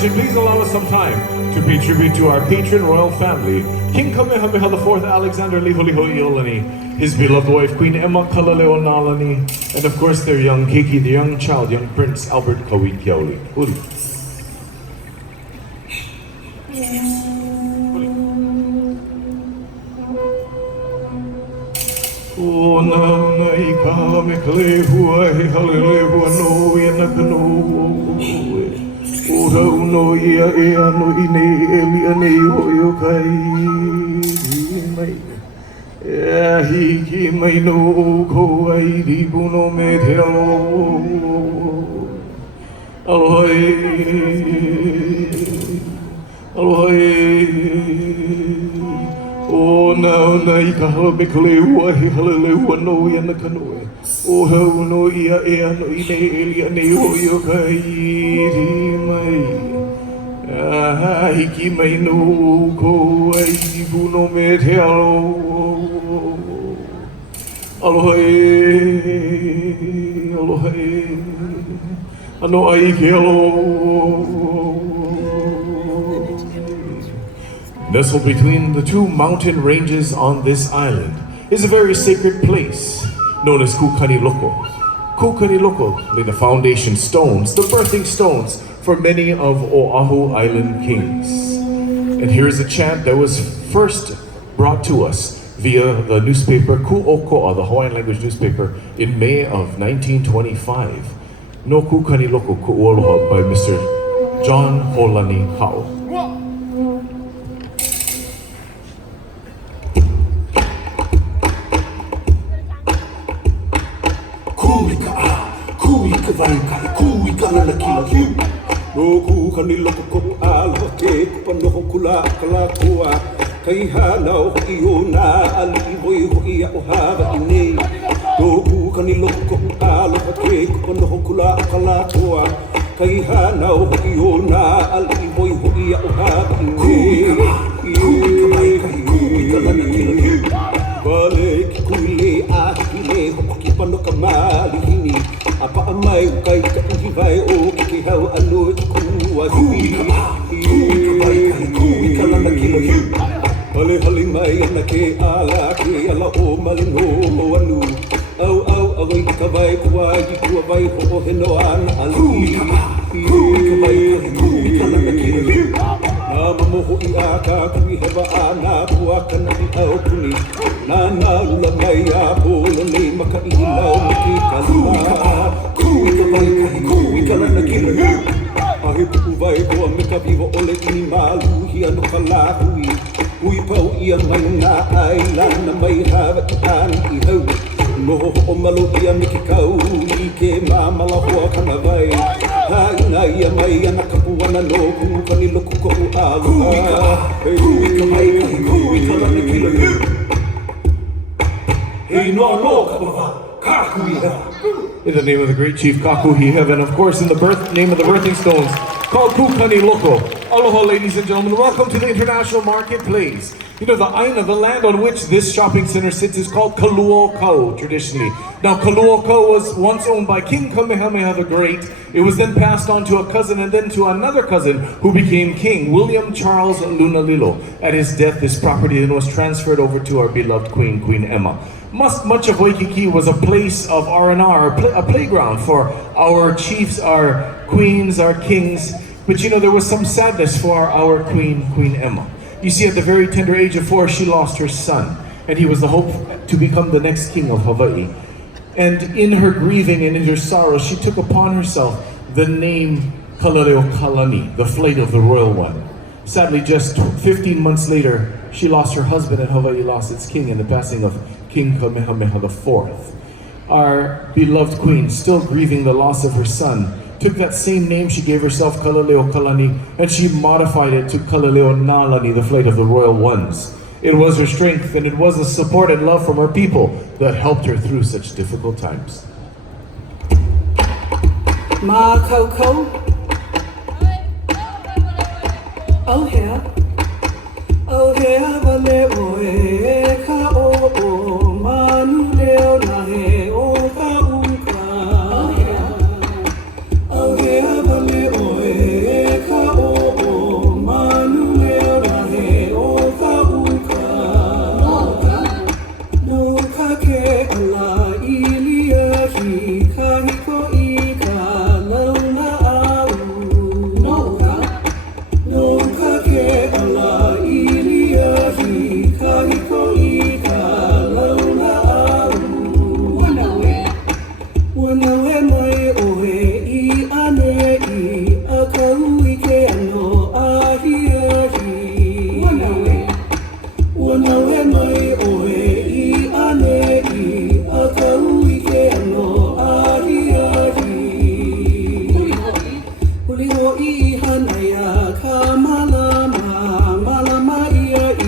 celebration, please allow us some time to pay tribute to our patron royal family, King Kamehameha IV Alexander Liholiho Iolani, his beloved wife Queen Emma Kalaleo Nalani, and of course their young Keiki, the young child, young Prince Albert Kawi Kiauli. Huli. O na ika me kle hua he halele hua no ia na kano o hau no ia e ano i nei e li ane o i o kai mai e hiki mai no ko ai di kuno me te alo aloha o na ika hala me kale ua he halele ua no ia na kanoe o hau no ia e ano i nei e li ane o i o kai ri mai hiki mai no ko ai di kuno me te alo aloha ano ai ke alo. Nestled between the two mountain ranges on this island is a very sacred place known as Kukaniloko. Kukaniloko lay the foundation stones, the birthing stones for many of Oahu Island kings. And here is a chant that was first brought to us via the newspaper Ku'oko'a, the Hawaiian language newspaper, in May of 1925. No Kukaniloko Ku'ualoha by Mr. John Holani Hao. No kukaniloko ko aloha te kupanoho kula kala kua kai hana o i o na ali voi hoi a o hava i nei. No kukaniloko ko aloha te kupanoho kula kala kua kai hana o i o na ali voi hoi a o hava i nei. Vale ki kuile a hile ho ki panoka mali hini apa amai kai ka uhi vai o ki hau alo ki kua hui kala na kila hi hale hale mai ana ke ala o malino anu au awai ka vai kua ki kua vai ho he no ana ali kala na kila hi na mamoho i a ka kui hewa ana kua kana i au kuni na lula mai a pola nei maka i lau maki kalima kui kala na kila hi ahe puku vai koa me ka vivo ole i malu hi ano kala hui pau ia mai na ai lana mai hawa i ana i hau noho o malo ia me ki kau i ke mamala hoa kana vai haina ia mai ana kapuana no kukaniloko ko aloha kui kala na kila hi hey no kapava kakuiha. In the name of the great chief Kakuhihev, and of course in the name of the birthing stones called Kukaniloko. Aloha, ladies and gentlemen, welcome to the International Marketplace. You know, the aina, the land on which this shopping center sits, is called Kaluokau traditionally. Now, Kaluokau was once owned by King Kamehameha the Great. It was then passed on to a cousin and then to another cousin who became king, William Charles Lunalilo. At his death, this property then was transferred over to our beloved queen, Queen Emma. Much of Waikiki was a place of R&R, a playground for our chiefs, our queens, our kings. But you know, there was some sadness for our queen, Queen Emma. You see, at the very tender age of 4, she lost her son, and he was the hope to become the next king of Hawaii. And in her grieving and in her sorrow, she took upon herself the name Kalaleo Kalani, the flight of the royal one. Sadly, just 15 months later, she lost her husband and Hawaii lost its king in the passing of King Kamehameha IV. Our beloved queen, still grieving the loss of her son, took that same name she gave herself, Kalaleo Kalani, and she modified it to Kalaleo Nalani, the flight of the royal ones. It was her strength and it was the support and love from her people that helped her through such difficult times. Ma Coco. Oh yeah. Oh yeah, vale oe ka o manu leo na he o ka uka. Oh yeah. Oh yeah, vale oe ka o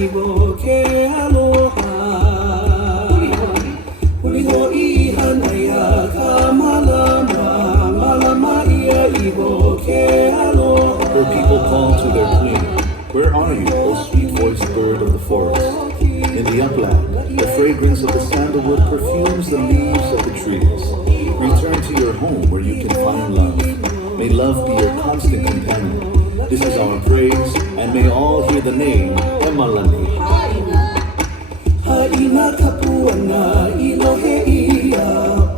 iho ke aloha Huli hoi hanaya ka malama ia iho ke aloha Her people call to their queen, "Where are you, O sweet-voiced bird of the forest?" In the upland, the fragrance of the sandalwood perfumes the leaves of the trees. Return to your home where you can find love. May love be your constant companion. This is our praise, and may all hear the name Emalani. Haina kapuana ilohe ia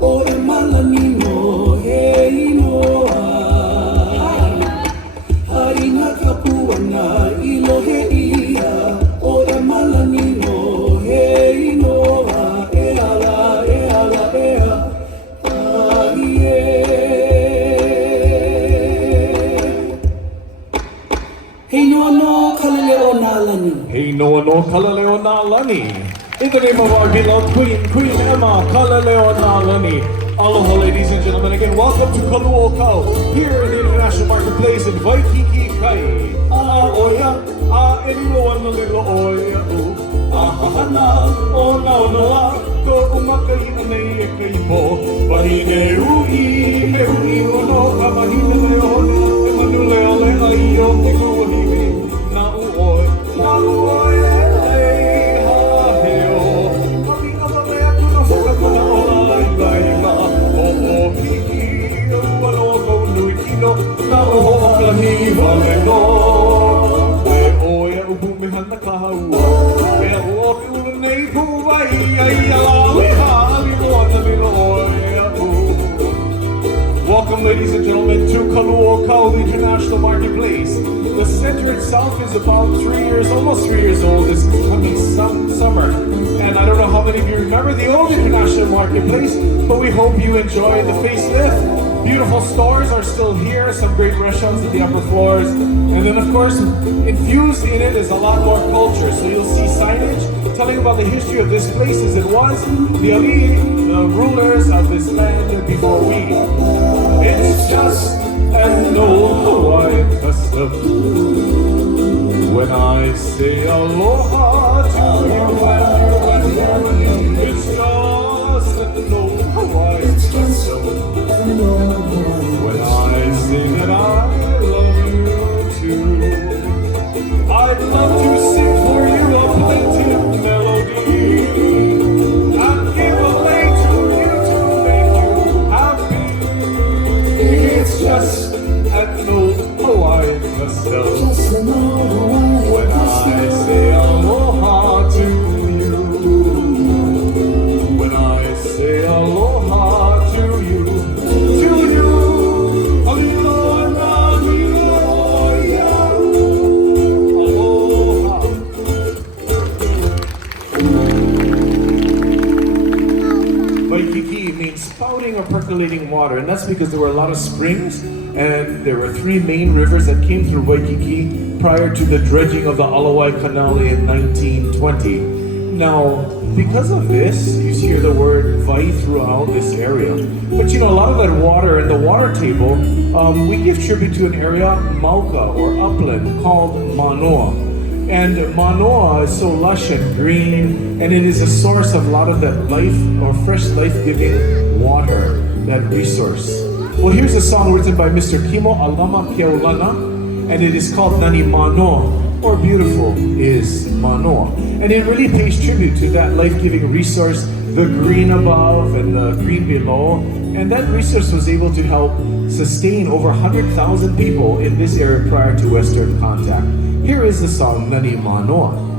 o Emalani no he inoa Haina kapuana ilohe ia o Emalani no he inoa e ala Hey no kalele o nalani Hey Noa no Kalaleo Nalani. In the name of our beloved Queen Emma Kalaleo Nalani. Aloha, ladies and gentlemen. Again, welcome to Kaluokau here in the International Marketplace in Waikiki Kai. Oya, Elilo na lilo oya u. Ahahana, o naunala, ko umakai anei e kai po. Pahine ui, he ui uno, kamahine leo, e manule ale aio, e kuahimi, na uoi, Welcome, ladies and gentlemen, to Kaluokau International Marketplace. The center itself is about almost 3 years old. This coming summer. And I don't know how many of you remember the old International Marketplace, but we hope you enjoy the facelift. Beautiful stores are still here, some great restaurants at the upper floors. And then, of course, infused in it is a lot more culture. So you'll see signage telling about the history of this place as it was, the Ali, the rulers of this land before we. It's just an old Hawaiian custom. When I say aloha to you, it's just an old Hawaiian custom. When I say that I love you too, I'd love to sing for you a plaintive melody and give a lay to you to make you happy. It's just an old Hawaiian custom. When I say aloha to you, when I say aloha to you, aloha. Waikiki means spouting or percolating water, and that's because there were a lot of springs, and there were 3 main rivers that came through Waikiki prior to the dredging of the Alawai Canal in 1920. Now, because of this, you hear the word vai throughout this area. But you know, a lot of that water in the water table, we give tribute to an area, Mauka or upland, called Manoa. And Manoa is so lush and green, and it is a source of a lot of that life or fresh life-giving water, that resource. Well, here's a song written by Mr. Kimo Alama Keolana, and it is called Nani Manoa, or Beautiful is Manoa. And it really pays tribute to that life-giving resource, the green above and the green below. And that resource was able to help sustain over 100,000 people in this area prior to Western contact. Here is the song Nani Manoa.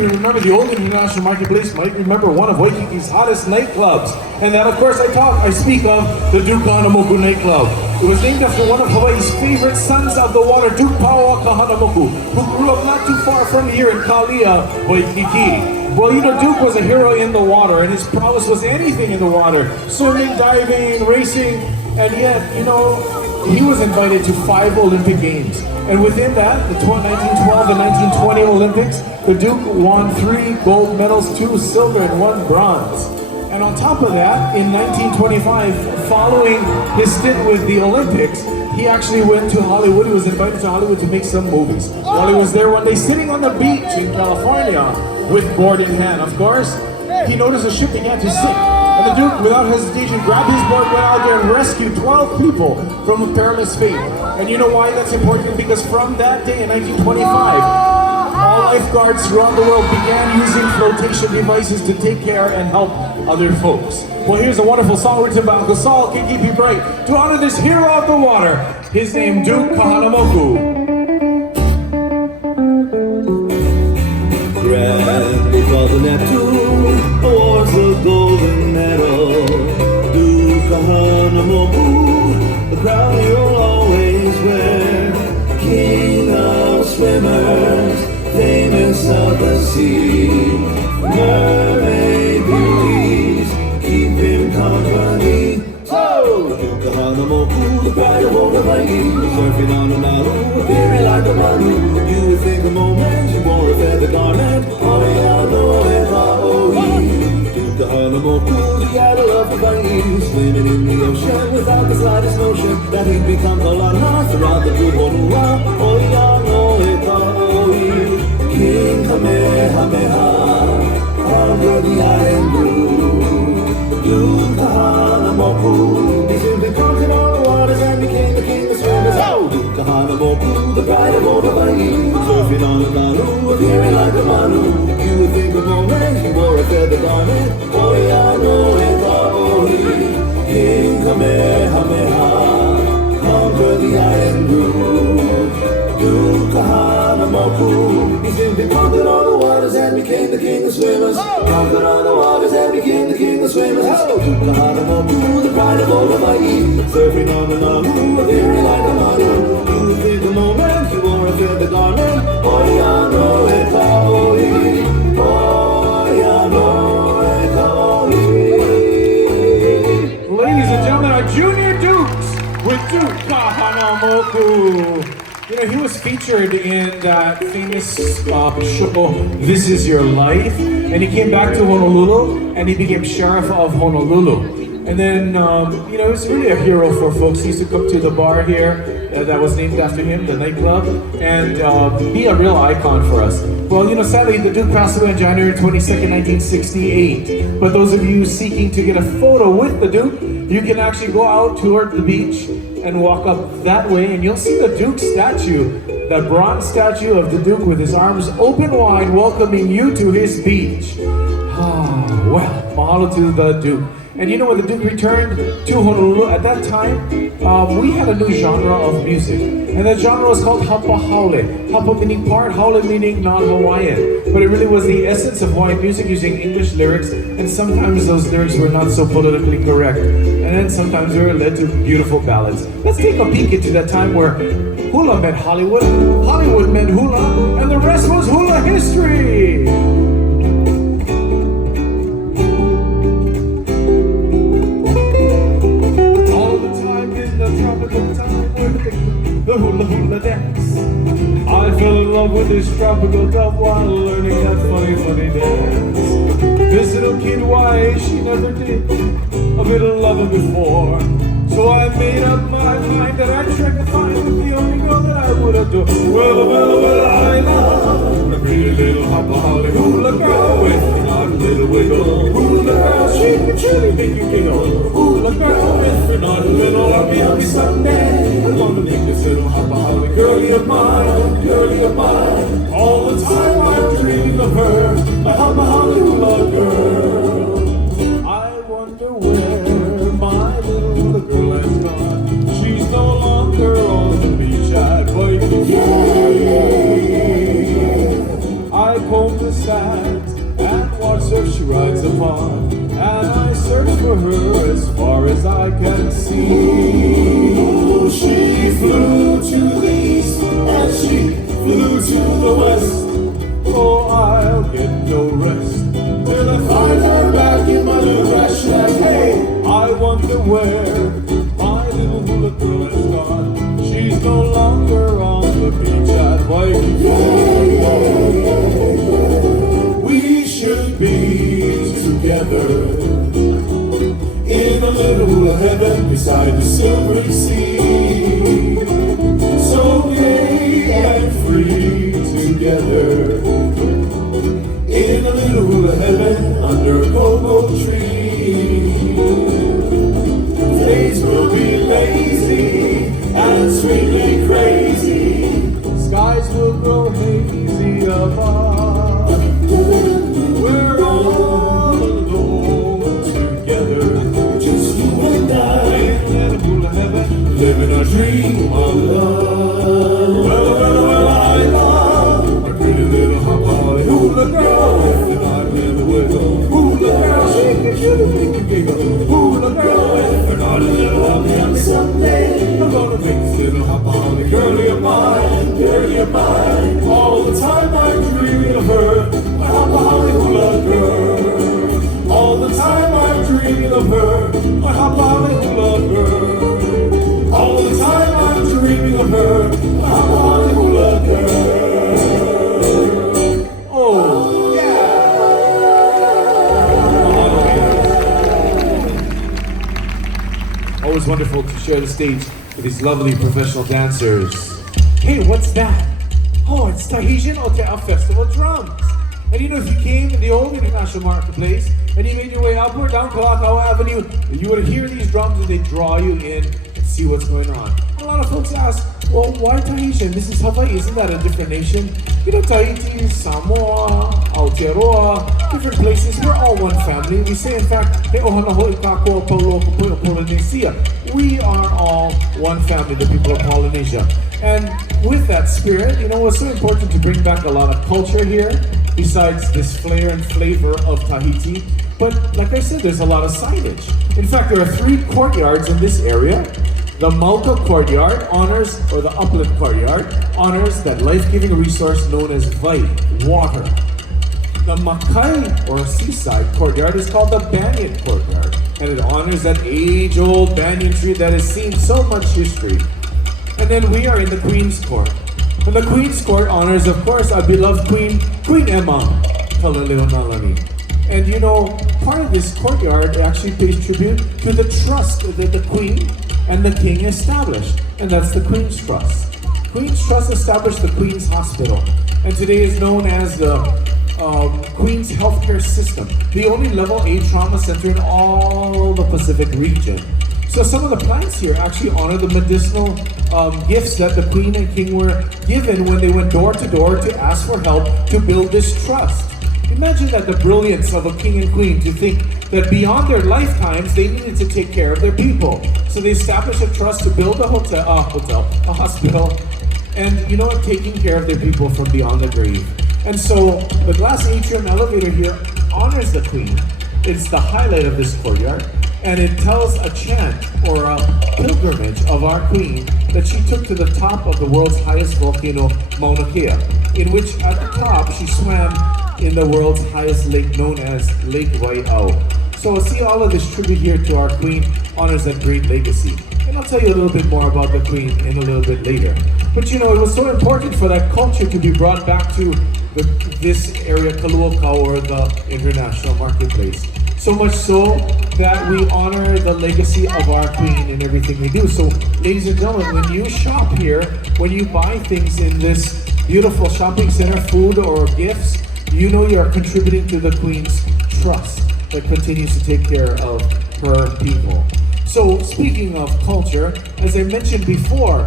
you remember the old International Marketplace might remember one of Waikiki's hottest nightclubs. And that, of course, I speak of the Duke Kahanamoku nightclub. It was named after one of Hawaii's favorite sons of the water, Duke Paoa Kahanamoku, who grew up not too far from here in Kalia, Waikiki. Well, you know, Duke was a hero in the water, and his prowess was anything in the water. Swimming, diving, racing, and yet, you know, he was invited to 5 Olympic Games. And within that, the 1912 and 1920 Olympics, the Duke won 3 gold medals, 2 silver, and 1 bronze. And on top of that, in 1925, following his stint with the Olympics, he actually went to Hollywood. He was invited to Hollywood to make some movies. While he was there one day, sitting on the beach in California, with board in hand, of course, he noticed a ship began to sink. And the Duke, without hesitation, grabbed his board, went out there and rescued 12 people from a perilous fate. And you know why that's important? Because from that day in 1925, all lifeguards around the world began using flotation devices to take care and help other folks. Well, here's a wonderful song written by Uncle Saul, Can Keep You Bright, to honor this hero of the water, his name Duke Kahanamoku. Grandly Father Neptune awards the golden medal. Duke Kahanamoku, the crown you'll always wear. King of swimmers, famous of the sea. Mermaid beauties, keep him company. So, Duke Kahanamoku, the pride of all the mighty, surfing on an island, appearing like a manu. You would think a moment you wore a feather garment. Oh yeah, no, Duke Kahanamoku, the idol of the mighty, swimming in the ocean without the slightest notion that he'd become a lana throughout the blue Hula. Oh yeah, no, King Kamehameha, conquer the island blue. Duke Kahanamoku, he simply conquered all the waters and became the king of swimmers. Oh, Duke Kahanamoku, the pride of all Hawaii, surfing on a manu, appearing like a manu. You would think a moment he wore a feather garment. Oh yeah, no, King Kamehameha, conquer the island blue. Duke Kahanamoku, he simply conquered all the waters and became the king of swimmers. Conquered all the waters and became the king of swimmers. Oh, Duke Kahanamoku, the pride of all Hawaii, surfing on the manu, appearing like a manu. You would think a moment he wore a feather garment. Oh yeah, no, Ladies and gentlemen, our Junior Dukes with Duke Kahanamoku. You know, he was featured in that famous show, This Is Your Life, and he came back to Honolulu, and he became Sheriff of Honolulu. And then, you know, he was really a hero for folks. He used to come to the bar here that was named after him, the nightclub, and be a real icon for us. Well, you know, sadly, the Duke passed away on January 22nd, 1968. But those of you seeking to get a photo with the Duke, you can actually go out toward the beach and walk up that way, and you'll see the Duke statue, the bronze statue of the Duke with his arms open wide, welcoming you to his beach. Ah, well, mahalo to the Duke. And you know, when the Duke returned to Honolulu, at that time, we had a new genre of music. And that genre was called Hapa Haole. Hapa meaning part, Haole meaning non-Hawaiian. But it really was the essence of Hawaiian music using English lyrics, and sometimes those lyrics were not so politically correct. And then sometimes they were led to beautiful ballads. Let's take a peek into that time where Hula met Hollywood, Hollywood met Hula, and the rest was Hula history! The hula hula dance. I fell in love with this tropical dove while learning that funny, funny dance. This little kid, why she never did a bit of loving before. So I made up my mind that I'd try to find the only girl that I would adore. Well, I love a pretty little hopper holly hula girl with an odd little wiggle. Hula girl, she can truly make you giggle. Hula girl with an odd little happy Sunday. I'm gonna make this little hopper holly girlie of mine, girlie of mine. All the time I'm dreaming of her, my hopper holly hula girl. I wonder where my little girl has gone. She's no longer on the beach at Waikiki. I combed the sand for her as far as I can see. She flew to the east and she flew to the west. Oh, I'll get no rest till I Find her back in my little rat shack. Hey, I wonder where my little hula girl has gone. She's no longer on the beach at Waikiki. we should be together in a little hula heaven beside the silvery sea. So gay and free together in a little hula heaven under a cocoa tree. Days will be lazy and sweetly crazy. Skies will grow hazy above. We're all alone together, Just you and I, in a hula heaven. living a dream of love. Well, I love My pretty little hot hula girl. and I'm in the wiggle. Hula girl, shake it, shake it, make it giggle. Hula girl, And all the little and someday I'm gonna make this little hop on the girlie of mine. girl, you're mine. All the time I'm dreaming of her, my hop hula girl. All the time I'm dreaming of her, my hop hula girl. All the time I'm dreaming of her, my hula girl. Oh, always wonderful to share the stage with these lovely professional dancers. Hey, what's that? Oh, it's Tahitian Hotel Festival drums. And you know, if you came in the old International Marketplace and you made your way upward down Kalakaua Avenue, you would hear these drums and they draw you in and see what's going on. A lot of folks ask, well, why Tahitian? This is Hawaii, isn't that a different nation? You know, Tahiti, Samoa, Aotearoa, different places, we're all one family. We say, in fact, he ohana hoi kākoa pauloko pui o Polynesia. We are all one family, the people of Polynesia. And with that spirit, you know, it's so important to bring back a lot of culture here, besides this flair and flavor of Tahiti. But like I said, there's a lot of signage. In fact, there are 3 courtyards in this area. The Mauka Courtyard honors, or the Upland Courtyard, honors that life-giving resource known as vai, water. The Makai, or seaside courtyard, is called the Banyan Courtyard, and it honors that age-old banyan tree that has seen so much history. And then we are in the Queen's Court. And the Queen's Court honors, of course, our beloved Queen, Queen Emma Kalaleonalani. And you know, part of this courtyard actually pays tribute to the trust that the Queen and the King established, and that's the Queen's Trust. Queen's Trust established the Queen's Hospital, and today is known as the Queen's Healthcare System, the only level A trauma center in all the Pacific region. So some of the plants here actually honor the medicinal gifts that the Queen and King were given when they went door to door to ask for help to build this trust. Imagine that, the brilliance of a king and queen to think that beyond their lifetimes they needed to take care of their people. So they established a trust to build a hospital, and you know what, taking care of their people from beyond the grave. And so the glass atrium elevator here honors the Queen. It's the highlight of this courtyard, and it tells a chant or a pilgrimage of our Queen that she took to the top of the world's highest volcano, Mauna Kea, in which at the top she swam in the world's highest lake known as Lake Waiau. So see, all of this tribute here to our Queen honors that great legacy. And I'll tell you a little bit more about the Queen in a little bit later. But you know, it was so important for that culture to be brought back to this area, Kaluokau, or the International Marketplace. So much so that we honor the legacy of our Queen in everything we do. So, ladies and gentlemen, when you shop here, when you buy things in this beautiful shopping center, food or gifts, you know you're contributing to the Queen's trust that continues to take care of her people. So, speaking of culture, as I mentioned before,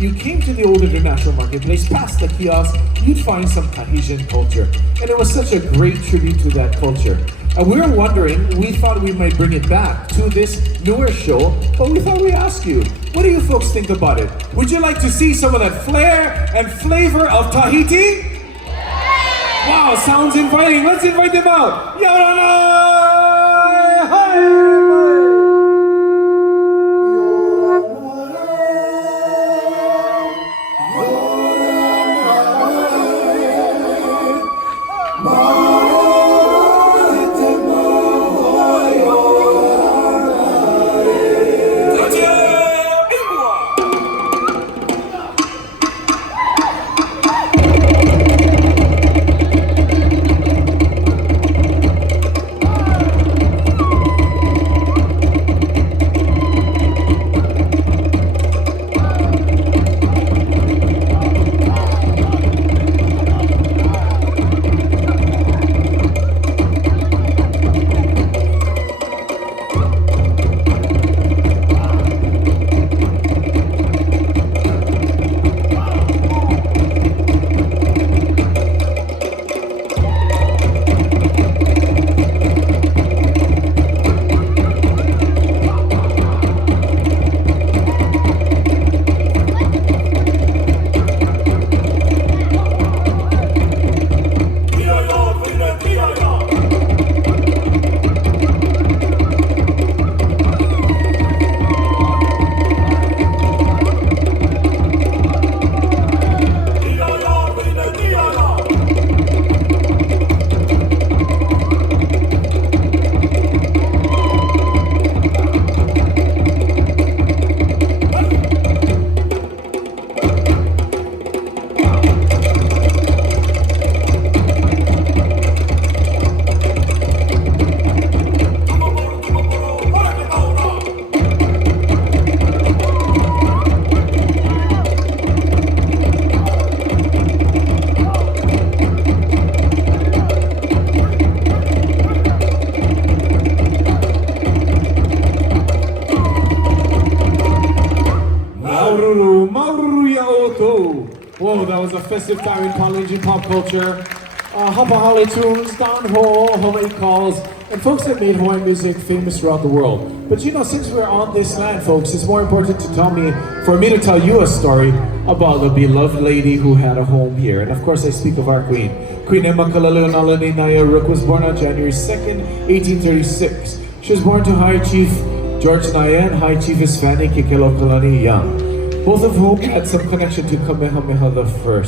you came to the old International Marketplace, past the kiosk, you'd find some Tahitian culture. And it was such a great tribute to that culture. And we were wondering, we thought we might bring it back to this newer show, but we thought we'd ask you, what do you folks think about it? Would you like to see some of that flair and flavor of Tahiti? Wow, sounds inviting. Let's invite them out. Yaranai! Hi! well as a festive time in Polynesian pop culture. Hapa tunes, down ho, Hawaii calls, and folks that made Hawaiian music famous throughout the world. But you know, since we're on this land, folks, it's more important for me to tell you a story about the beloved lady who had a home here. And of course, I speak of our queen. Queen Emma Kalaleonalani Naya Rook was born on January 2nd, 1836. She was born to High Chief George Naya and High Chiefess Fanny Kikelokalani Young, both of whom had some connection to Kamehameha I.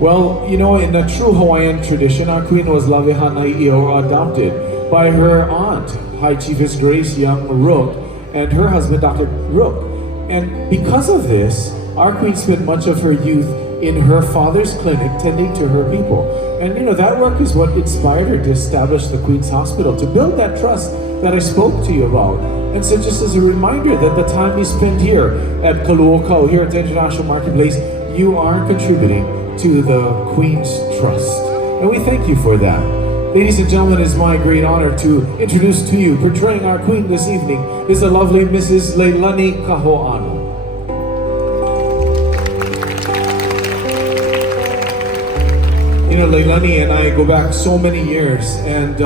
Well, you know, in a true Hawaiian tradition, our queen was Lavehanai or adopted by her aunt, High Chiefess Grace Young Rook, and her husband, Dr. Rook. And because of this, our queen spent much of her youth in her father's clinic tending to her people. And you know, that work is what inspired her to establish the Queen's Hospital, to build that trust that I spoke to you about. And so just as a reminder that the time you spend here at Kaluokau, here at the International Marketplace, you are contributing to the Queen's Trust. And we thank you for that. Ladies and gentlemen, it's my great honor to introduce to you, portraying our Queen this evening, is the lovely Mrs. Leilani Kaho'ano. You know, Leilani and I go back so many years, and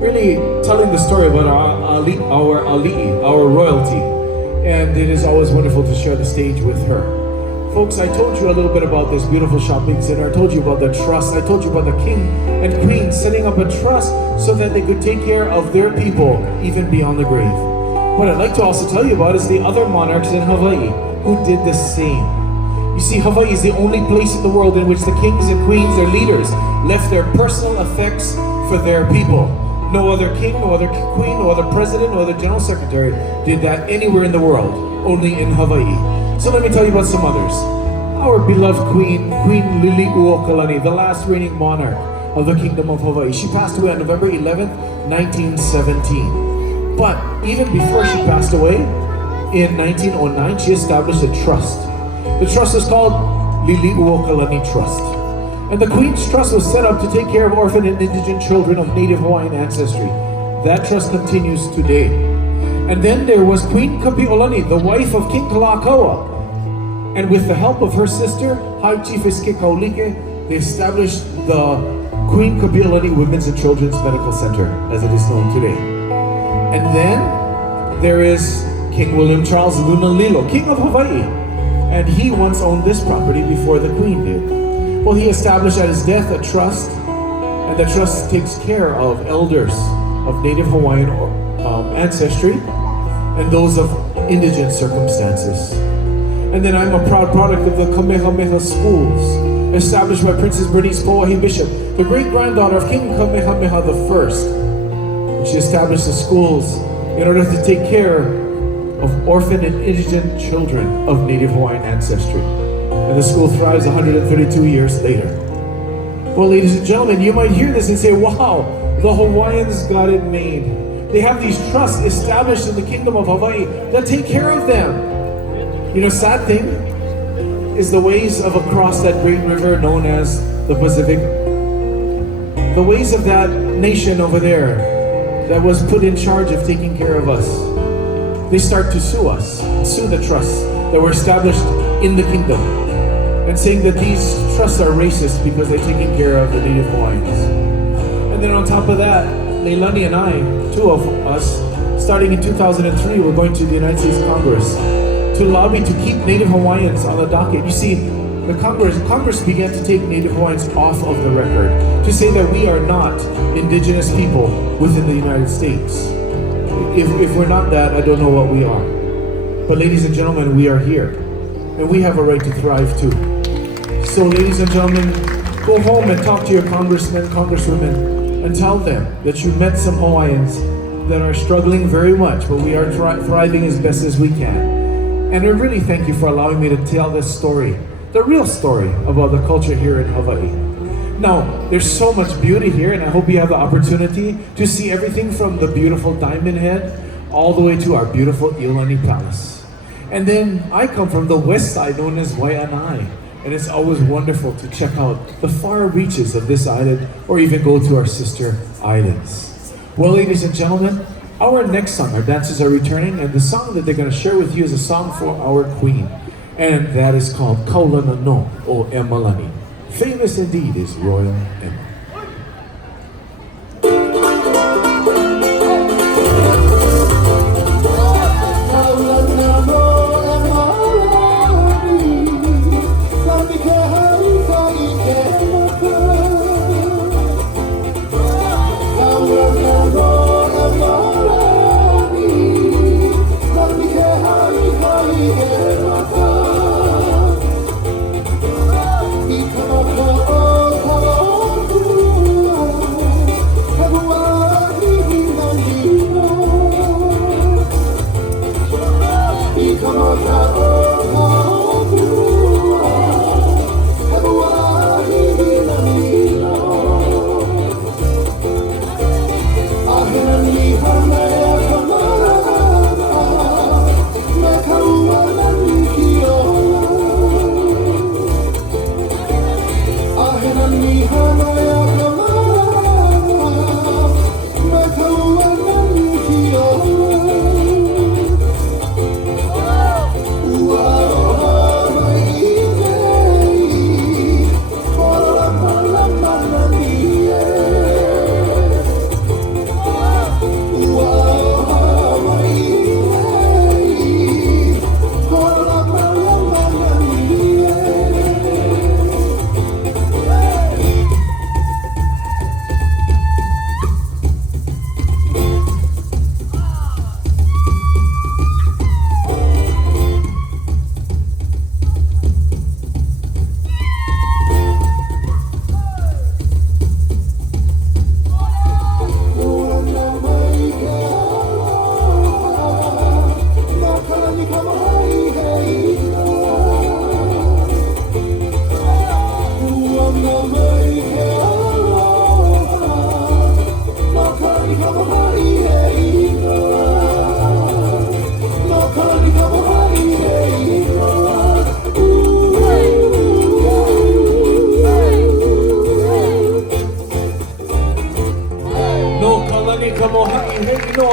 really telling the story about our royalty. And it is always wonderful to share the stage with her. Folks, I told you a little bit about this beautiful shopping center. I told you about the trust. I told you about the king and queen setting up a trust so that they could take care of their people even beyond the grave. What I'd like to also tell you about is the other monarchs in Hawaii who did the same. You see, Hawaii is the only place in the world in which the kings and queens, their leaders, left their personal effects for their people. No other king, no other queen, no other president, no other general secretary did that anywhere in the world, only in Hawaii. So let me tell you about some others. Our beloved queen, Queen Liliuokalani, the last reigning monarch of the Kingdom of Hawaii. She passed away on November 11th, 1917. But even before she passed away, in 1909, she established a trust. The trust is called Liliuokalani Trust. And the Queen's Trust was set up to take care of orphan and indigent children of Native Hawaiian ancestry. That trust continues today. And then there was Queen Kapi'olani, the wife of King Kalakaua. And with the help of her sister, High Chiefess Kekaulike, they established the Queen Kapi'olani Women's and Children's Medical Center, as it is known today. And then there is King William Charles Lunalilo, King of Hawaii. And he once owned this property before the Queen did. Well, he established at his death a trust, and the trust takes care of elders of Native Hawaiian ancestry and those of indigent circumstances. And then I'm a proud product of the Kamehameha schools, established by Princess Bernice Pauahi Bishop, the great-granddaughter of King Kamehameha I. She established the schools in order to take care of orphan and indigent children of Native Hawaiian ancestry. And the school thrives 132 years later. Well, ladies and gentlemen, you might hear this and say, wow, the Hawaiians got it made. They have these trusts established in the Kingdom of Hawaii that take care of them. You know, sad thing is the ways of across that great river known as the Pacific, the ways of that nation over there that was put in charge of taking care of us. They start to sue us, sue the trusts that were established in the kingdom, and saying that these trusts are racist because they're taking care of the Native Hawaiians. And then on top of that, Leilani and I, two of us, starting in 2003, we're going to the United States Congress to lobby to keep Native Hawaiians on the docket. You see, the Congress began to take Native Hawaiians off of the record, to say that we are not indigenous people within the United States. If we're not that, I don't know what we are. But ladies and gentlemen, we are here, and we have a right to thrive too. So ladies and gentlemen, go home and talk to your congressmen, congresswomen, and tell them that you met some Hawaiians that are struggling very much, but we are thriving as best as we can. And I really thank you for allowing me to tell this story, the real story about the culture here in Hawaii. Now, there's so much beauty here, and I hope you have the opportunity to see everything from the beautiful Diamond Head all the way to our beautiful Iolani Palace. And then I come from the west side known as Waianae, and it's always wonderful to check out the far reaches of this island or even go to our sister islands. Well, ladies and gentlemen, our next song, our dancers are returning, and the song that they're going to share with you is a song for our queen. And that is called Kaulana no o Emalani. Famous indeed is Royal Emma.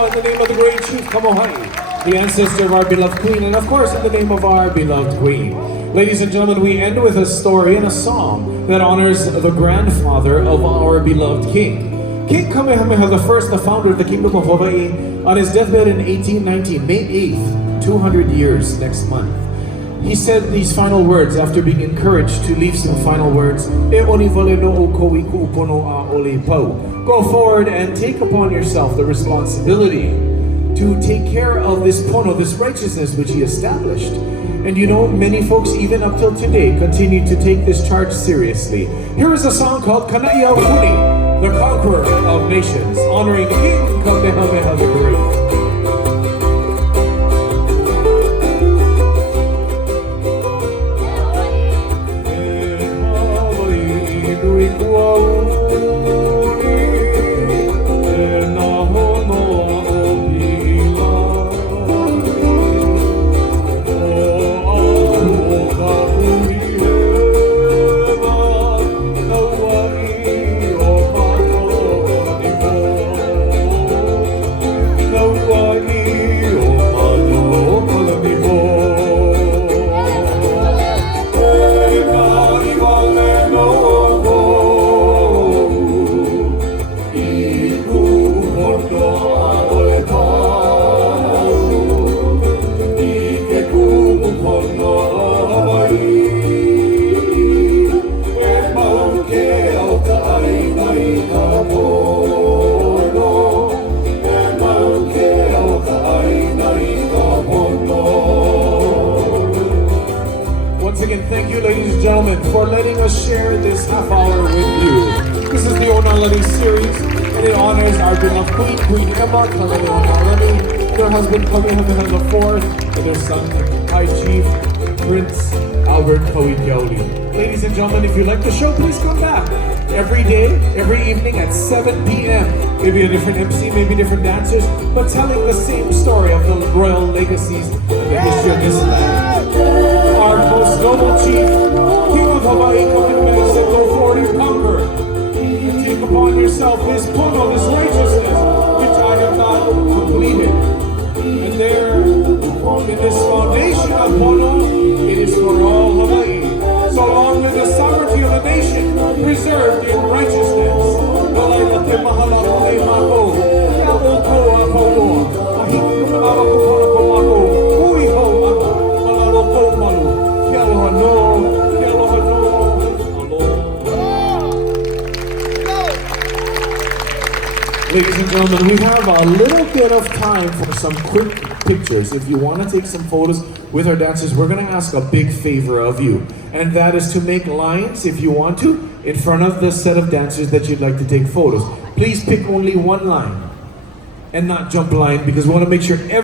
In the name of the great chief Kamohai, the ancestor of our beloved queen, and of course in the name of our beloved queen. Ladies and gentlemen, we end with a story and a song that honors the grandfather of our beloved king. King Kamehameha I, the founder of the Kingdom of Hawaii, on his deathbed in 1819, May 8th, 200 years next month. He said these final words after being encouraged to leave some final words. Go forward and take upon yourself the responsibility to take care of this pono, this righteousness which he established. And you know, many folks, even up till today, continue to take this charge seriously. Here is a song called Kanaiya Kuni, the conqueror of nations, honoring King Kamehameha the Great. Thank you, ladies and gentlemen, for letting us share this half hour with you. This is the Onalani series, and it honors our beloved Queen, Queen Emma, Kalani Onalani, their husband Kamehameha IV, and their son, High Chief Prince Albert Kawikiauli. Ladies and gentlemen, if you like the show, please come back. Every day, every evening at 7 p.m. Maybe a different MC, maybe different dancers, but telling the same story of the royal legacies and the history of this land. Our most noble chief, King of Hawaii, Kamehameha said, go forward and conquer, and take upon yourself this pono, this righteousness, which I have not completed. And there, in this foundation of pono, it is Ladies and gentlemen, we have a little bit of time for some quick pictures. If you want to take some photos with our dancers, we're going to ask a big favor of you. And that is to make lines, if you want to, in front of the set of dancers that you'd like to take photos. Please pick only one line and not jump line, because we want to make sure